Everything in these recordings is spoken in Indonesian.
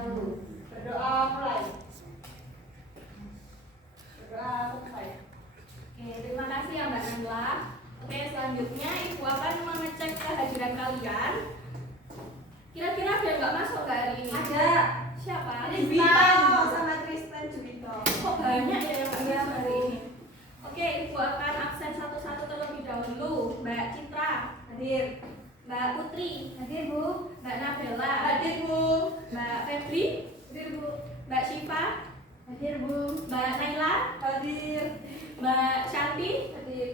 dulu. Berdoa mulai. Berdoa selesai. Oke, terima kasih ya Mbak Nangla. Oke, selanjutnya Ibu akan mengecek kehadiran kalian. Kira-kira ada yang nggak masuk nggak hari ini? Ada. Siapa? Juwito sama Kristen Juwito. Kok banyak ya yang nggak masuk hari ini? Oke, Ibu akan absen satu-satu terlebih dahulu. Mbak Citra Hadir. Mbak Putri Hadir, Bu. Mbak Nabella Hadir, Bu. Mbak Febri Hadir, Bu. Mbak Syifa Hadir, Bu. Mbak Naila Hadir. Mbak Shanti Hadir.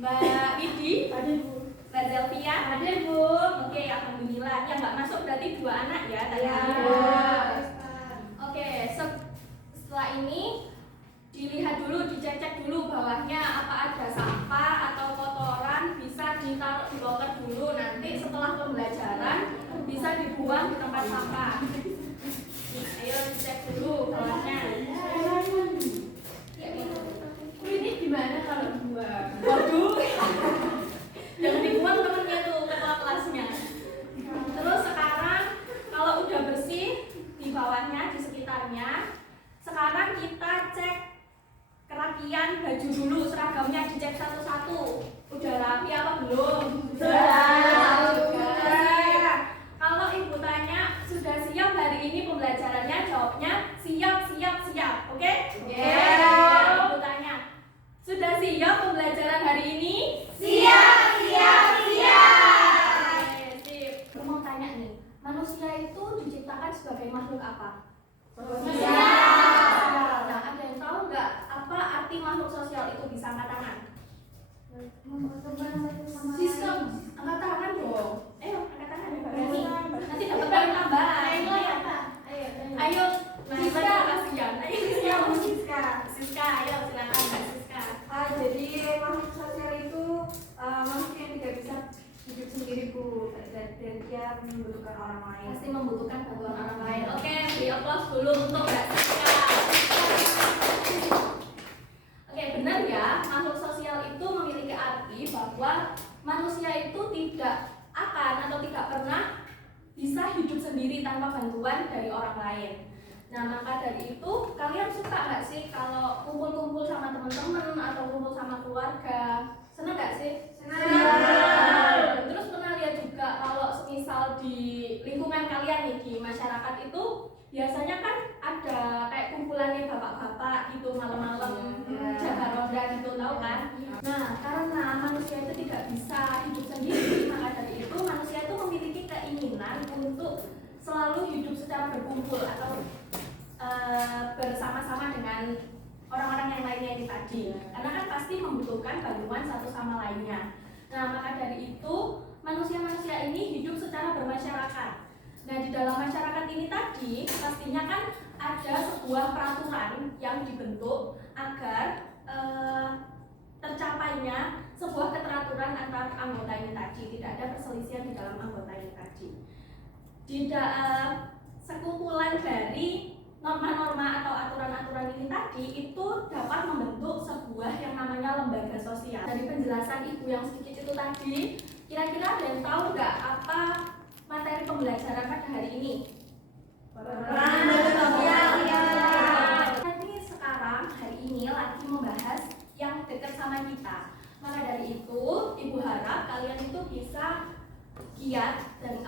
Mbak Widi Hadir, Bu. Mbak Zelvia Hadir, Bu. Oke, alhamdulillah. Yang nggak masuk berarti 2 anak ya tadi. Ya. Oke, setelah ini dilihat dulu, dicek dulu bawahnya apa ada sampah atau kotoran, bisa ditaruh di loker dulu. Nanti setelah pembelajaran bisa dibuang di tempat sampah. Ayo dicek dulu bawahnya. Ini gimana kalau buang? Waduh, jangan dibuang temennya tuh ketua kelasnya. Terus sekarang kalau udah bersih di bawahnya, di sekitarnya, sekarang kita cek kerapian baju dulu, seragamnya dicek satu-satu. Udah rapi apa belum? Sudah. Kalau Ibu tanya sudah siap hari ini pembelajarannya, jawabnya siap. Oke? Oke. Ibu tanya sudah siap pembelajaran hari ini? Siap. Oke, sip. Aku mau tanya nih, manusia itu diciptakan sebagai makhluk apa? Sosial. Nah, ada yang tahu nggak apa arti makhluk sosial itu? Bisa angkat tangan. Sistem. Angkat tangan dong. Ayo, angkat tangan ya, Mbak Rani. Nanti dapat poin tambahan. Ayo, Siska. kasihan. Ayo, Siska, ayo silakan Mbak Siska. Jadi makhluk sosial itu makhluk yang tidak bisa hidup sendiri, Bu, dan dia membutuhkan orang lain. Pasti membutuhkan bantuan orang lain. Oke, beri aplaus dulu untuk Mbak Siska. Oke, benar ya, makhluk sosial itu memiliki arti bahwa manusia itu tidak akan atau tidak pernah bisa hidup sendiri tanpa bantuan dari orang lain. Nah, maka dari itu kalian suka nggak sih kalau kumpul-kumpul sama teman-teman atau kumpul sama keluarga? Senang nggak sih? Senang. Terus pernah lihat juga kalau semisal di lingkungan kalian nih, di masyarakat itu biasanya kan ada kayak kumpulannya bapak-bapak gitu malam-malam jaga ronda gitu, tahu kan? Nah, karena manusia itu tidak bisa hidup sendiri, maka dari itu manusia itu memiliki keinginan untuk selalu hidup secara berkumpul atau bersama-sama dengan orang-orang yang lainnya ini tadi, karena kan pasti membutuhkan bantuan satu sama lainnya. Nah, maka dari itu manusia-manusia ini hidup secara bermasyarakat. Nah, di dalam masyarakat ini tadi pastinya kan ada sebuah peraturan yang dibentuk agar tercapainya sebuah keteraturan antar anggota ini tadi, tidak ada perselisihan di dalam anggota ini tadi. Sekumpulan dari norma-norma atau aturan-aturan ini tadi itu dapat membentuk sebuah yang namanya lembaga sosial. Dari penjelasan Ibu yang sedikit itu tadi, kira-kira ada yang tahu nggak apa materi pembelajaran pada hari ini? Nanti sekarang hari ini lagi membahas yang dekat sama kita. Maka dari itu, Ibu harap kalian itu bisa giat dan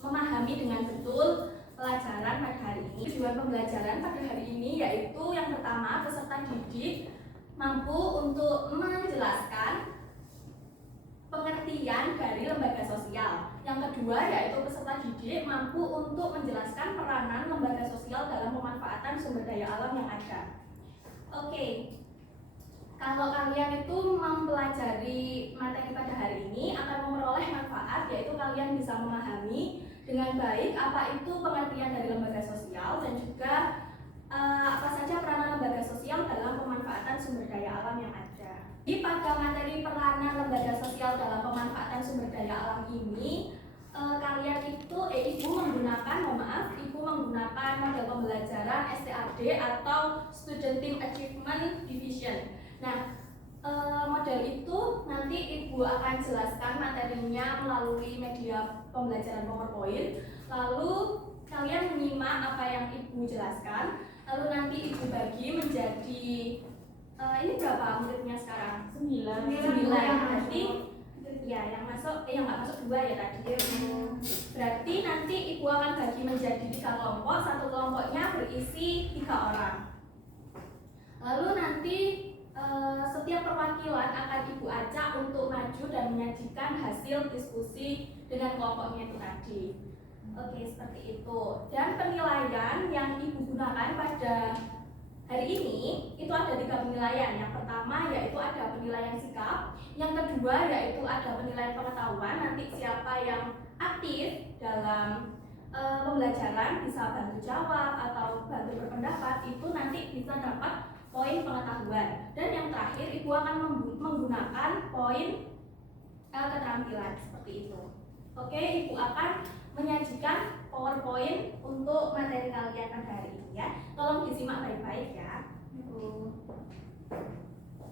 memahami dengan betul pelajaran pada hari ini. Tujuan pembelajaran pada hari ini yaitu yang pertama, peserta didik mampu untuk menjelaskan pengertian dari lembaga sosial. Yang kedua yaitu peserta didik mampu untuk menjelaskan peranan lembaga sosial dalam pemanfaatan sumber daya alam yang ada. Oke. Kalau kalian itu mempelajari materi pada hari ini akan memperoleh manfaat, yaitu kalian bisa memahami dengan baik apa itu pengertian dari lembaga sosial dan juga apa saja peranan lembaga sosial dalam pemanfaatan sumber daya alam yang ada. Di pada materi peranan lembaga sosial dalam pemanfaatan sumber daya alam ini, kalian itu Ibu menggunakan model pembelajaran STAD atau Student Team Achievement Division. Nah, model itu nanti Ibu akan jelaskan materinya melalui media pembelajaran PowerPoint. Lalu kalian menyimak Ibu jelaskan, lalu nanti Ibu bagi menjadi ini berapa muridnya sekarang? 9 berarti ya yang nggak masuk 2 ya tadi. Berarti nanti Ibu akan bagi menjadi 3 kelompok, satu kelompoknya berisi 3 orang. Lalu nanti setiap perwakilan akan Ibu ajak untuk maju dan menyajikan hasil diskusi dengan kelompoknya itu tadi. Oke, seperti itu. Dan penilaian yang Ibu gunakan pada hari ini itu ada 3 penilaian. Yang pertama yaitu ada penilaian sikap, yang kedua yaitu ada penilaian pengetahuan. Nanti siapa yang aktif dalam pembelajaran bisa bantu jawab atau bantu berpendapat, itu nanti bisa dapat poin pengetahuan. Dan yang terakhir Ibu akan menggunakan poin keterampilan seperti itu. Oke, Ibu akan menyajikan PowerPoint untuk materi kalian pada hari ini ya. Tolong disimak baik-baik ya.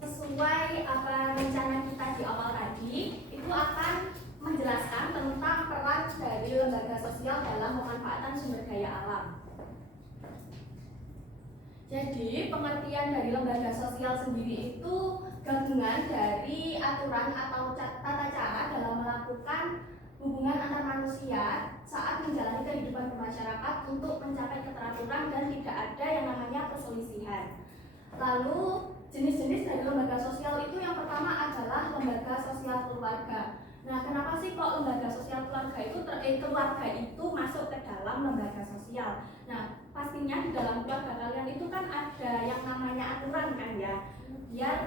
Sesuai apa rencana kita di awal tadi, Ibu akan menjelaskan tentang peran dari lembaga sosial dalam pemanfaatan sumber daya alam. Jadi pengertian dari lembaga sosial sendiri itu gabungan dari aturan atau tata cara dalam melakukan hubungan antar manusia saat menjalani kehidupan bermasyarakat untuk mencapai keteraturan dan tidak ada yang namanya perselisihan. Lalu jenis-jenis dari lembaga sosial itu yang pertama adalah lembaga sosial keluarga. Nah, kenapa sih kok lembaga sosial keluarga itu keluarga itu masuk ke dalam lembaga sosial? Nah, pastinya di dalam keluarga kalian itu kan ada yang namanya aturan kan ya, biar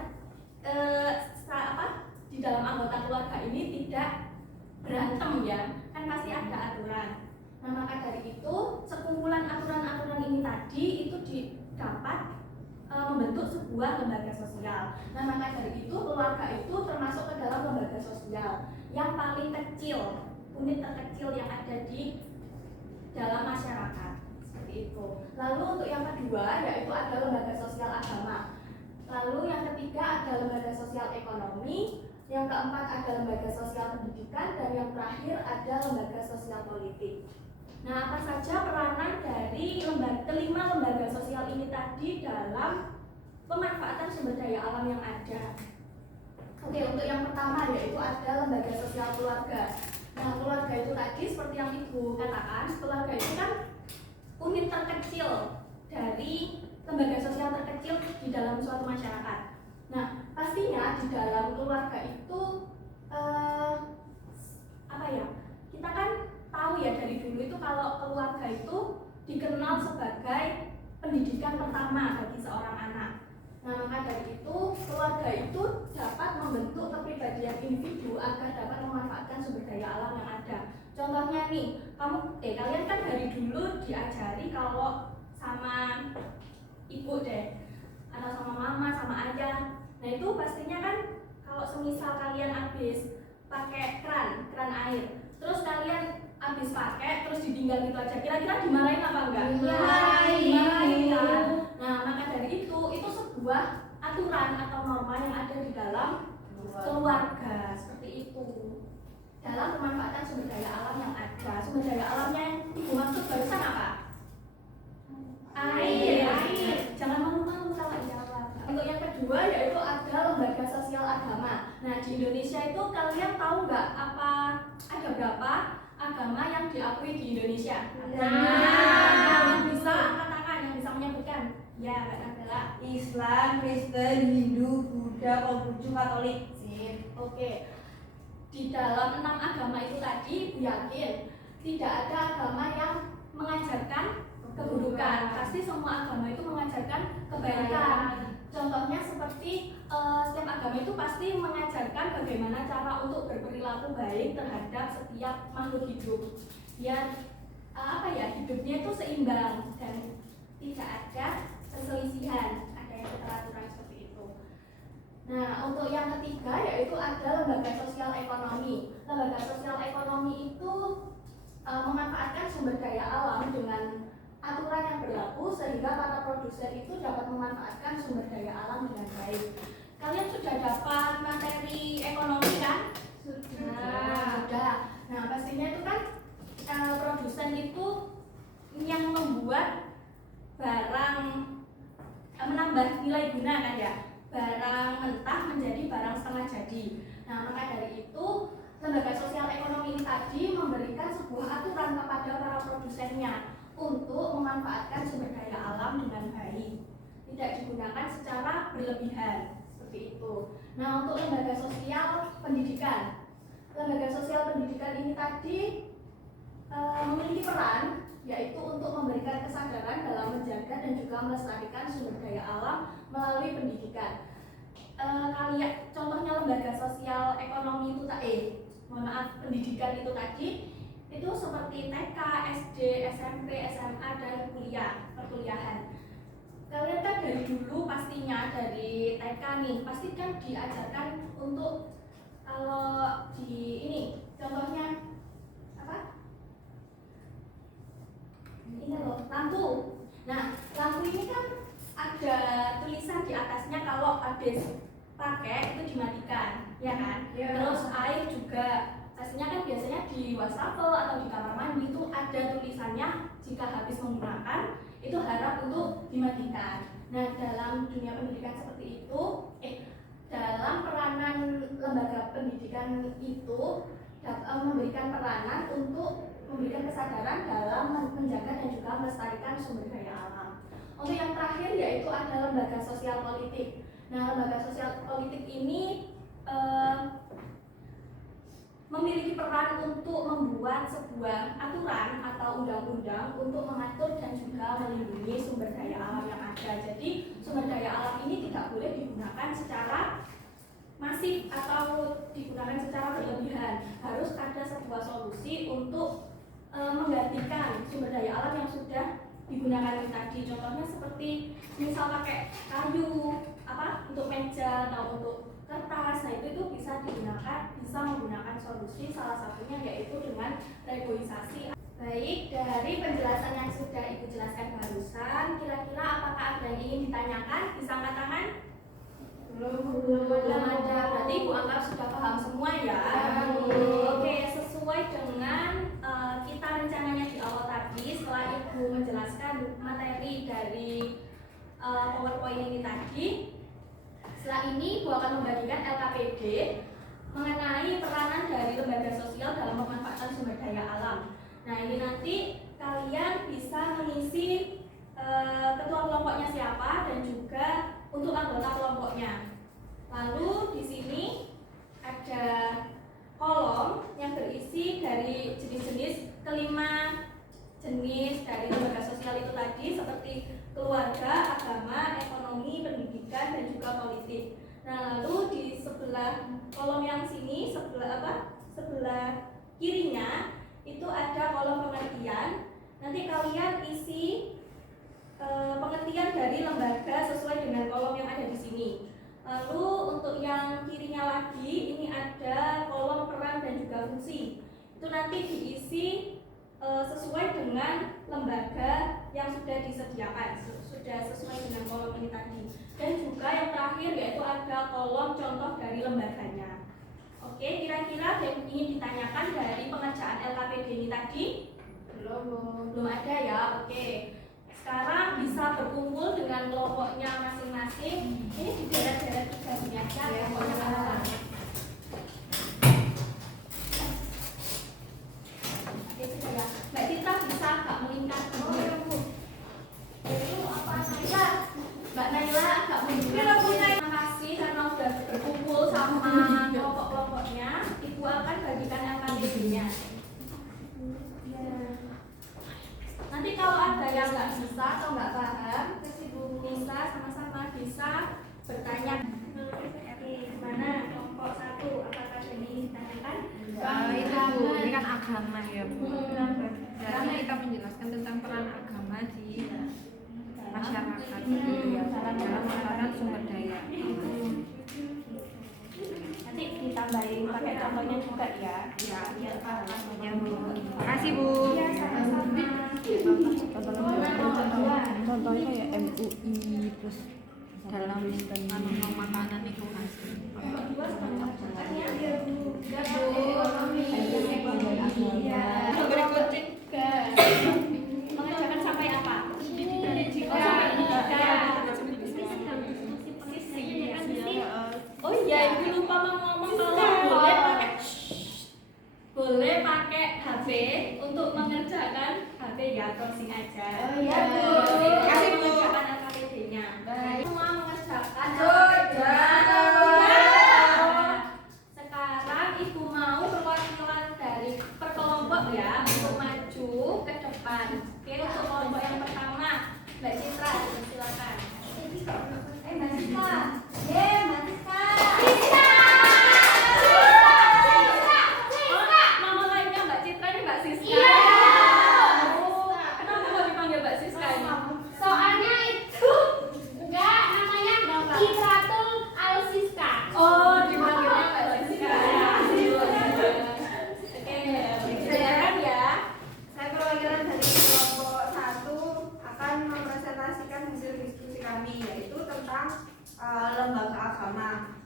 di dalam anggota keluarga ini tidak berantem ya, kan pasti ada aturan. Nah, maka dari itu sekumpulan aturan-aturan ini tadi itu dapat membentuk sebuah lembaga sosial. Nah, maka dari itu keluarga itu termasuk ke dalam lembaga sosial yang paling kecil, unit terkecil yang ada di dalam masyarakat. Seperti itu. Lalu untuk yang kedua yaitu ada lembaga sosial agama. Lalu yang ketiga ada lembaga sosial ekonomi, yang keempat ada lembaga sosial pendidikan, dan yang terakhir ada lembaga sosial politik. Nah, apa saja peranan dari kelima lembaga sosial ini tadi dalam pemanfaatan sumber daya alam yang ada? Oke, untuk yang pertama yaitu ada lembaga sosial keluarga. Nah, keluarga itu tadi seperti yang Ibu katakan, keluarga itu kan unit terkecil dari lembaga sosial terkecil di dalam suatu masyarakat. Nah, pastinya di dalam keluarga itu kita kan tahu ya dari dulu itu kalau keluarga itu dikenal sebagai pendidikan pertama bagi seorang anak. Nah, maka dari itu keluarga itu dapat membentuk kepribadian individu agar dapat memanfaatkan sumber daya alam yang ada. Contohnya nih, kalian kan dari dulu diajari kalau sama ibu deh, atau sama mama, sama ayah. Nah, itu pastinya kan kalau semisal kalian habis pakai keran air, terus kalian habis pakai terus ditinggal gitu aja, kira-kira dimarahin apa enggak? Dimarahin kan? Nah, maka dari itu sebuah aturan atau norma yang ada di dalam keluarga seperti itu. Dalam pemanfaatan sumber daya alam yang ada, sumber daya alamnya yang Ibu maksud barusan apa? Air. Jangan malu-malu kalau jawab. Untuk yang kedua yaitu ada lembaga sosial agama. Nah, di Indonesia itu kalian tahu nggak ada berapa agama yang diakui di Indonesia? Yang bisa angkat tangan, yang bisa menyebutkan. Ya, Kak Nabila. Islam, Kristen, Hindu, Buddha, Konghucu, Katolik. Sip. Oke. Di dalam 6 agama itu tadi, Ibu yakin tidak ada agama yang mengajarkan keburukan. Pasti semua agama itu mengajarkan kebaikan. Contohnya seperti setiap agama itu pasti mengajarkan bagaimana cara untuk berperilaku baik terhadap setiap makhluk hidup. Biar hidupnya itu seimbang dan tidak ada perselisihan, ada yang keteraturan seperti itu. Nah, untuk yang ketiga yaitu ada lembaga sosial ekonomi. Lembaga sosial ekonomi itu memanfaatkan sumber daya alam dengan aturan yang berlaku sehingga para produsen itu dapat memanfaatkan sumber daya alam dengan baik. Kalian sudah dapat materi ekonomi kan? Sudah. Nah, pastinya itu kan produsen itu yang membuat menambah nilai guna kan ya, barang mentah menjadi barang setengah jadi. Nah maka dari itu lembaga sosial ekonomi ini tadi memberikan sebuah aturan kepada para produsennya untuk memanfaatkan sumber daya alam dengan baik, tidak digunakan secara berlebihan seperti itu. Nah untuk lembaga sosial pendidikan ini tadi memiliki peran yaitu untuk memberikan kesadaran dalam menjaga dan juga melestarikan sumber daya alam melalui pendidikan. Contohnya lembaga sosial ekonomi itu pendidikan itu tadi itu seperti TK, SD, SMP, SMA dan perkuliahan. Kalian kan dari dulu pastinya dari TK nih pasti kan diajarkan untuk kalau di ini contohnya apa? Ini loh, lampu. Nah, lampu ini kan ada tulisan di atasnya kalau habis pakai itu dimatikan, ya kan? Ya. Terus air juga pastinya kan biasanya di wastafel atau di kamar mandi itu ada tulisannya jika habis menggunakan itu harap untuk dimatikan. Nah, dalam dunia pendidikan seperti itu, dalam peranan lembaga pendidikan itu memberikan peranan untuk memberikan kesadaran dalam menjaga dan juga melestarikan sumber daya alam. Untuk yang terakhir yaitu ada lembaga sosial politik. Nah, lembaga sosial politik ini memiliki peran untuk membuat sebuah aturan atau undang-undang untuk mengatur dan juga melindungi sumber daya alam yang ada. Jadi sumber daya alam ini tidak boleh digunakan secara masif atau digunakan secara berlebihan. Harus ada sebuah solusi untuk menggantikan sumber daya alam yang sudah digunakan ini tadi. Contohnya seperti misal pakai kayu untuk meja atau untuk kertas, nah itu bisa menggunakan solusi, salah satunya yaitu dengan reboisasi. Baik, dari penjelasan yang sudah Ibu jelaskan barusan, kira-kira apakah ada yang ingin ditanyakan? Bisa angkat tangan? Belum ada, berarti Ibu anggap sudah paham semua ya? Oke, sesuai dengan kita rencananya di awal tadi, setelah Ibu menjelaskan materi dari PowerPoint ini tadi, setelah ini Ibu akan membagikan LKPD mengenai peranan dari lembaga sosial dalam pemanfaatan sumber daya alam. Nah ini nanti kalian bisa mengisi ketua kelompoknya siapa dan juga untuk anggota kelompoknya. Lalu di sini ada kolom yang berisi dari jenis-jenis kelima jenis dari lembaga sosial itu tadi seperti keluarga, agama, ekonomi, pendidikan dan juga politik. Nah lalu di sebelah kolom yang sini sebelah kirinya itu ada kolom pengertian. Nanti kalian isi pengertian dari lembaga sesuai dengan kolom yang ada di sini. Lalu untuk yang kirinya lagi ini ada kolom peran dan juga fungsi. Itu nanti diisi sesuai dengan lembaga yang sudah disediakan, sudah sesuai dengan kolom ini tadi. Dan juga yang terakhir yaitu ada kolom contoh dari lembaganya. Oke, kira-kira ada yang ingin ditanyakan dari pengerjaan LKPD ini tadi? Belum ada ya. Oke. Sekarang bisa berkumpul dengan kelompoknya masing-masing. Ini di daerah-daerah 3 ini aja kelompoknya. Oke, sudah ya. Mbak Tita bisa agak melingkar. Itu apa Naila? Mbak Naila agak melingkar. Terima kasih karena sudah berkumpul sama kelompok-kelompoknya. Ibu akan bagikan LKPD-nya. Nanti kalau ada yang nggak bisa atau nggak paham, bisa sama-sama bisa bertanya. Mana kelompok 1, apakah ada yang ingin ditanyakan? Itu Bu, ini kan agama ya Bu. Jadi kita menjelaskan tentang peran agama di masyarakat dalam pemanfaatan sumber daya. Nanti ditambahin pakai contohnya juga ya. Ya, ya Bu. Terima kasih Bu. Iya, sama-sama. Contohnya kayak MUI terus dalam makanan itu kasih. Berikut mengerjakan sampai apa? Sampai 3. hasil diskusi kami, yaitu tentang lembaga agama.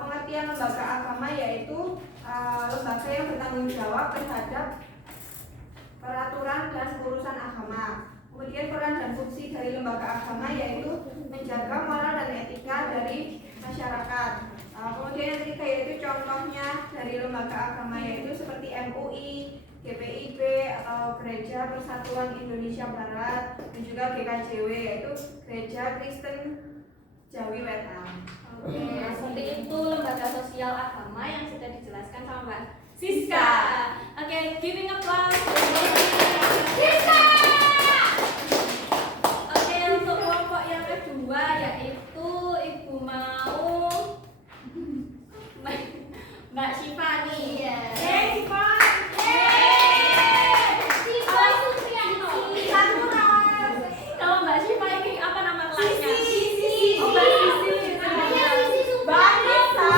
Pengertian lembaga agama yaitu lembaga yang bertanggung jawab terhadap peraturan dan urusan agama. Kemudian peran dan fungsi dari lembaga agama yaitu menjaga moral dan etika dari masyarakat. Kemudian yang ketiga yaitu contohnya dari lembaga agama yaitu seperti MUI, GPIB atau Gereja Persatuan Indonesia Barat, dan juga GKJW yaitu Gereja Kristen Jawi Wetan. Oke, seperti itu lembaga sosial agama yang sudah dijelaskan sama Mbak Siska. Oke, giving applause. Siska. Oke, untuk kelompok yang kedua yaitu Ibu mau Mbak Syifa nih. Iya. Syifa. Syifa Supriyanto. Kalau Mbak Syifa ini apa nama kelasnya? Sisi. Oh, Mbak Sisi. Namanya Sisi Mbak Supriyanto. Anissa.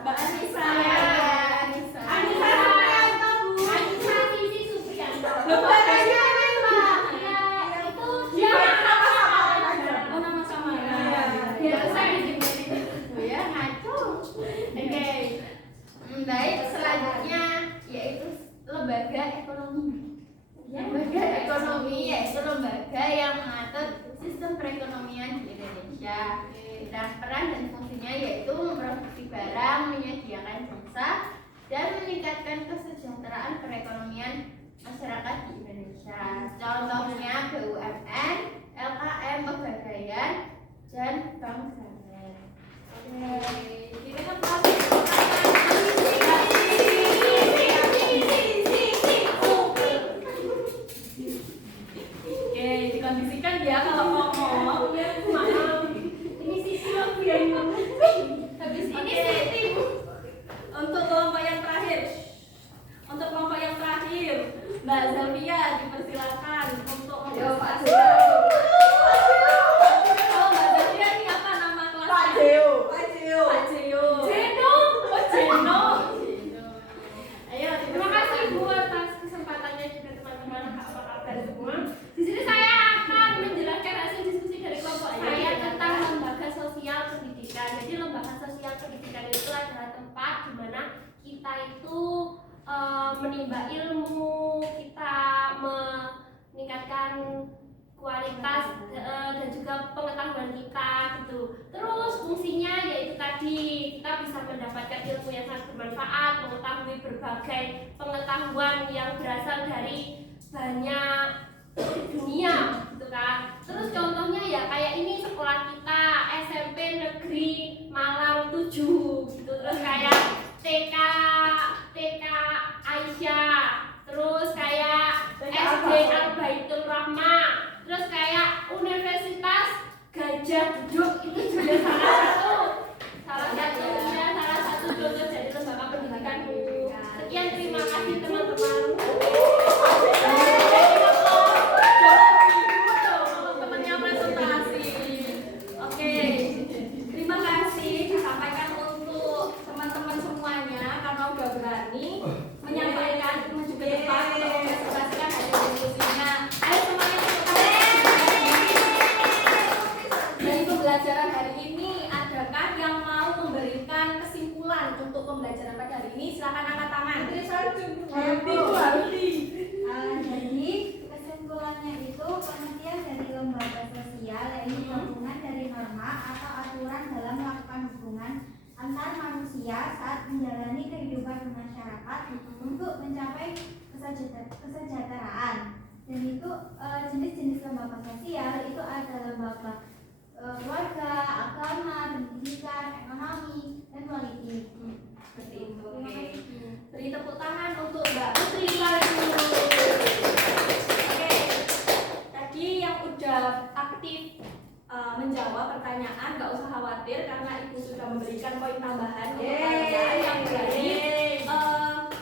Mbak Anissa. Anissa. Anissa Supriyanto, Bu. Anissa Sisi Supriyanto. Lembaga Baik, selanjutnya yaitu lembaga ekonomi. Lembaga ekonomi yaitu lembaga yang mengatur sistem perekonomian di Indonesia. Dan peran dan fungsinya yaitu memproduksi barang, menyediakan jasa, dan meningkatkan kesejahteraan perekonomian masyarakat di Indonesia. Contohnya BUMN, LKM, pegadaian, dan bank syariah. Ini kan pasti oke, dikondisikan ya kalau ngomong. Maaf. Ini sisi yang habis ini sisi. Untuk kelompok yang terakhir. Untuk kelompok yang terakhir, Mbak Zalvia dipersilakan untuk mempresentasikan. Oh, Mbak Zalvia ini apa nama kelasnya? Pak Jeo. Jeno. Oh, Jeno. Ayo, Terima kasih Bu atas kesempatannya juga teman-teman. Apa kabar semua? Di sini saya akan menjelaskan hasil diskusi dari kelompok saya tentang lembaga sosial pendidikan. Jadi lembaga sosial pendidikan itu adalah tempat di mana kita itu menimba ilmu, kita meningkatkan kualitas dan juga pengetahuan kita gitu. Terus fungsinya yaitu tadi kita bisa mendapatkan ilmu yang sangat bermanfaat, mengetahui berbagai pengetahuan yang berasal dari banyak dunia gitu kan. Terus contohnya ya kayak ini sekolah kita SMP Negeri Malang 7 gitu. Terus kayak TK Aisyah, terus kayak SD Al-Baitul Rahmah, terus kayak Universitas Gajah Duduk itu juga salah satu contoh dari lembaga pendidikan Bu. Sekian, terima kasih teman-teman. temannya presentasi. Oke, terima kasih disampaikan untuk teman-teman semuanya karena udah berani menyampaikan maju ke depan untuk mempresentasikan hasil diskusinya. Ayo semuanya tepuk tangan. Dari pembelajaran hari ini, adakah yang mau memberikan kesimpulan untuk pembelajaran pada hari ini? Silakan angkat tangan. Jadi kesimpulannya itu pengertian dari lembaga sosial yaitu gabungan dari norma atau aturan dalam melakukan hubungan antar manusia saat menjalani kehidupan masyarakat untuk mencapai kesejahteraan. Dan itu jenis-jenis lembaga sosial itu ada lembaga keluarga, agama, pendidikan, ekonomi, dan politik. Seperti itu. Oke. Beri tepuk tangan untuk Mbak Putri. Oke. Tadi yang udah aktif menjawab pertanyaan nggak usah khawatir karena Ibu sudah memberikan poin tambahan untuk kalian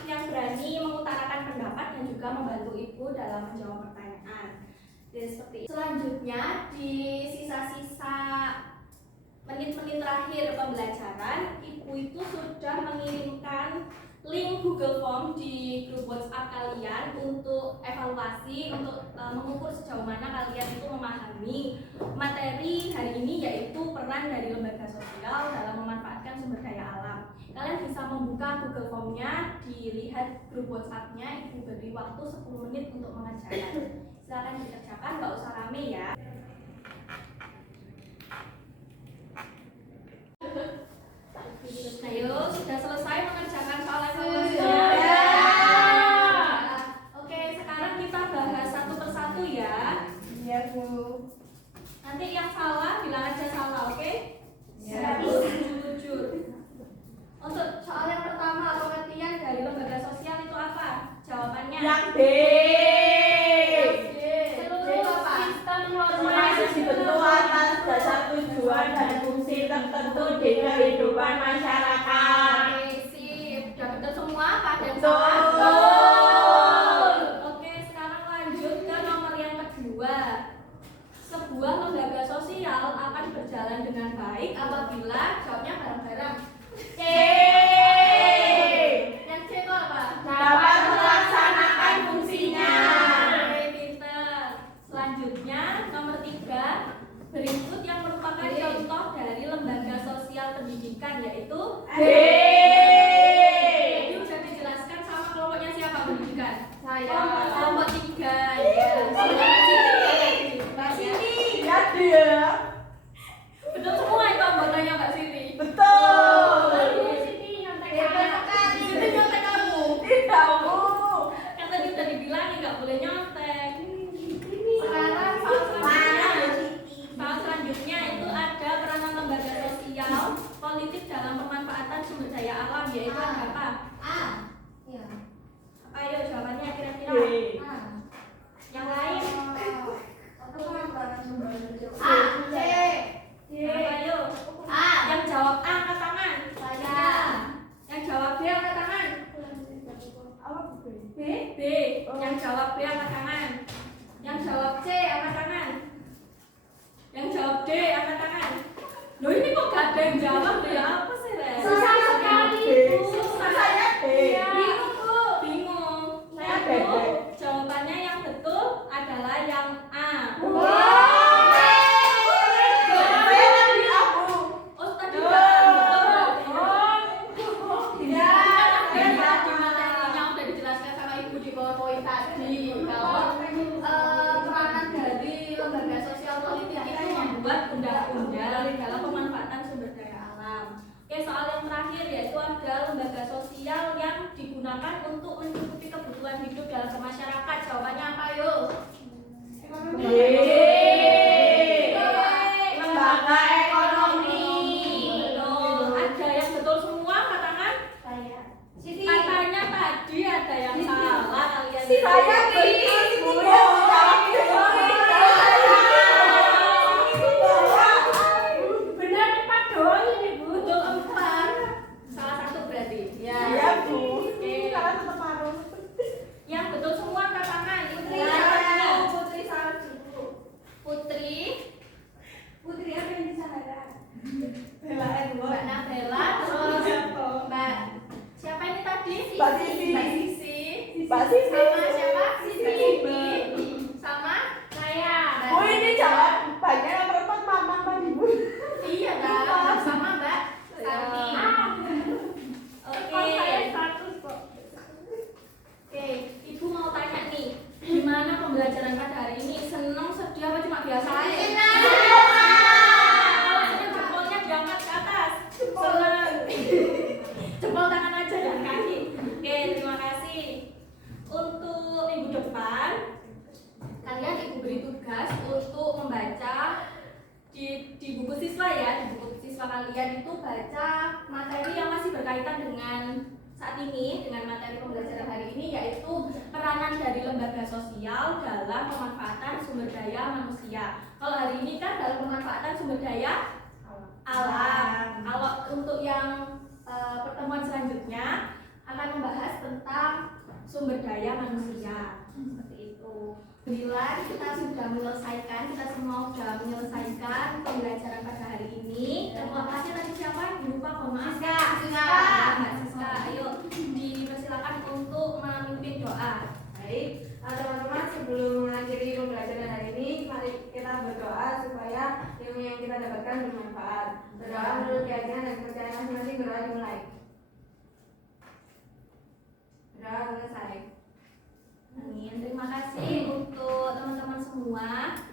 yang berani mengutarakan pendapat dan juga membantu Ibu dalam menjawab pertanyaan. Jadi seperti itu. Selanjutnya di sisa-sisa menit-menit terakhir pembelajaran, Ibu itu sudah mengirimkan link Google Form di grup WhatsApp kalian untuk evaluasi, untuk mengukur sejauh mana kalian itu memahami peran dari lembaga sosial dalam memanfaatkan sumber daya alam. Kalian bisa membuka Google Form-nya, dilihat grup WhatsApp-nya, Ibu beri waktu 10 menit untuk mengerjakan. Silakan dikerjakan, nggak usah rame ya. Ayo, sudah selesai mengerjakan soal evaluasinya? Ya. Oke, sekarang kita bahas satu persatu ya. Iya, Bu. Nanti yang salah bilang aja salah, oke? Ya. Jujur. Untuk soal yang pertama, pengertian dari lembaga sosial itu apa? Jawabannya Yang B. Seluruh sistem norma Masih dibentuk atas dasar tujuan dan fungsi tertentu di kehidupan masyarakat. Oke, sip. Udah betul semua? Apa ada yang Betul. salah? Betul. Oke, sekarang lanjut ke nomor yang kedua. Sebuah lembaga sosial akan berjalan dengan baik apabila jawabnya bareng-bareng. C. Yang C itu apa? Dapat melaksanakan fungsinya. Oke, pinter. Selanjutnya nomor 3. Berikut yang merupakan contoh dari lembaga sosial pendidikan yaitu D. Tadi sudah dijelaskan sama kelompoknya siapa pendidikan? Saya. Kelompok 3 ya. Mbak Siti. Ya, dia. Betul semua itu anggotanya Mbak Siti. Betul. Siti nyontek Hebat kamu. sekali. Siti nyontek kamu. Tidak, Bu. Kan tadi udah dibilangin nggak boleh nyontek. Sekarang Soal selanjutnya itu ada peranan lembaga sosial politik dalam pemanfaatan sumber daya alam yaitu ada apa? A. Ya. Ayo jawabannya kira-kira. D. A. Yang lain. Aku pengembangan sumber daya. A. C. Ayo. A. Yang jawab A angkat tangan. Saya. Yang jawab B angkat tangan. B. B. Yang jawab B angkat tangan. Yang jawab C angkat tangan. Yang jawab D angkat tangan. Loh ini kok gak ada yang jawab ya? Apa sih, Ren? Susah sekali, Bu. Susah. Saya B. Bingung, Bu. Bingung. Saya B. Bu, jawabannya yang betul adalah yang A. Saya tadi aku. Oh, tadi udah betul. Ya. Ya, di materinya udah dijelaskan sama Ibu di PowerPoint tadi. Kalau peranan dari lembaga sosial politik itu membuat undang-undang dalam pemanfaatan sumber daya alam. Oke, soal yang terakhir yaitu ada lembaga sosial yang digunakan untuk mencukupi kebutuhan hidup dalam masyarakat. Jawabannya apa, yuk? D. Lembaga ekonomi. Betul. Ada yang betul semua katakan? Saya. Katanya tadi ada yang salah kalian. Saya betul, Bu. Jawab benar 4 doang ini, Bu. Betul 4. Salah satu berarti. Ya, Bu. Salah satu paruh. Yang betul semua angkat tangan. Putri Ya. Salju. Putri Salju. Putri, Putri apa yang di Sahara? Bella Edward. Mbak Nabela, terus Mbak siapa ini tadi? Mbak Sisi. Mbak Sisi. Mbak Sisi. Sama siapa? Sisi. Sisi. Sama Saya. Bu, ini jawabannya nomor 4 Mamang tadi, Bu. iya kan? Sama Mbak Sani. Kok saya Oke. 100 kok. Oke, Ibu mau tanya nih, gimana pembelajaran pada hari ini? Seneng, sedih, apa cuma biasa aja? Jempolnya diangkat ke atas. Seneng. Jempol tangan aja dan kaki. Oke, terima kasih. Untuk minggu depan, kalian Ibu beri tugas untuk membaca di buku siswa ya, di buku siswa kalian itu baca materi yang masih berkaitan dengan saat ini, dengan materi pembelajaran hari ini, yaitu peranan dari lembaga sosial dalam pemanfaatan sumber daya manusia. Kalau hari ini kan dalam pemanfaatan sumber daya alam. Kalau untuk yang pertemuan selanjutnya akan membahas tentang sumber daya manusia. Seperti itu. Bila kita sudah menyelesaikan, kita semua sudah menyelesaikan pembelajaran pada hari ini. Terima kasih tadi siapa? Lupa, mohon maaf. Mbak Siska, ayo dipersilakan untuk memimpin doa. Baik, teman-teman, sebelum mengakhiri pembelajaran hari ini, mari kita berdoa supaya ilmu yang kita dapatkan bermanfaat. semua.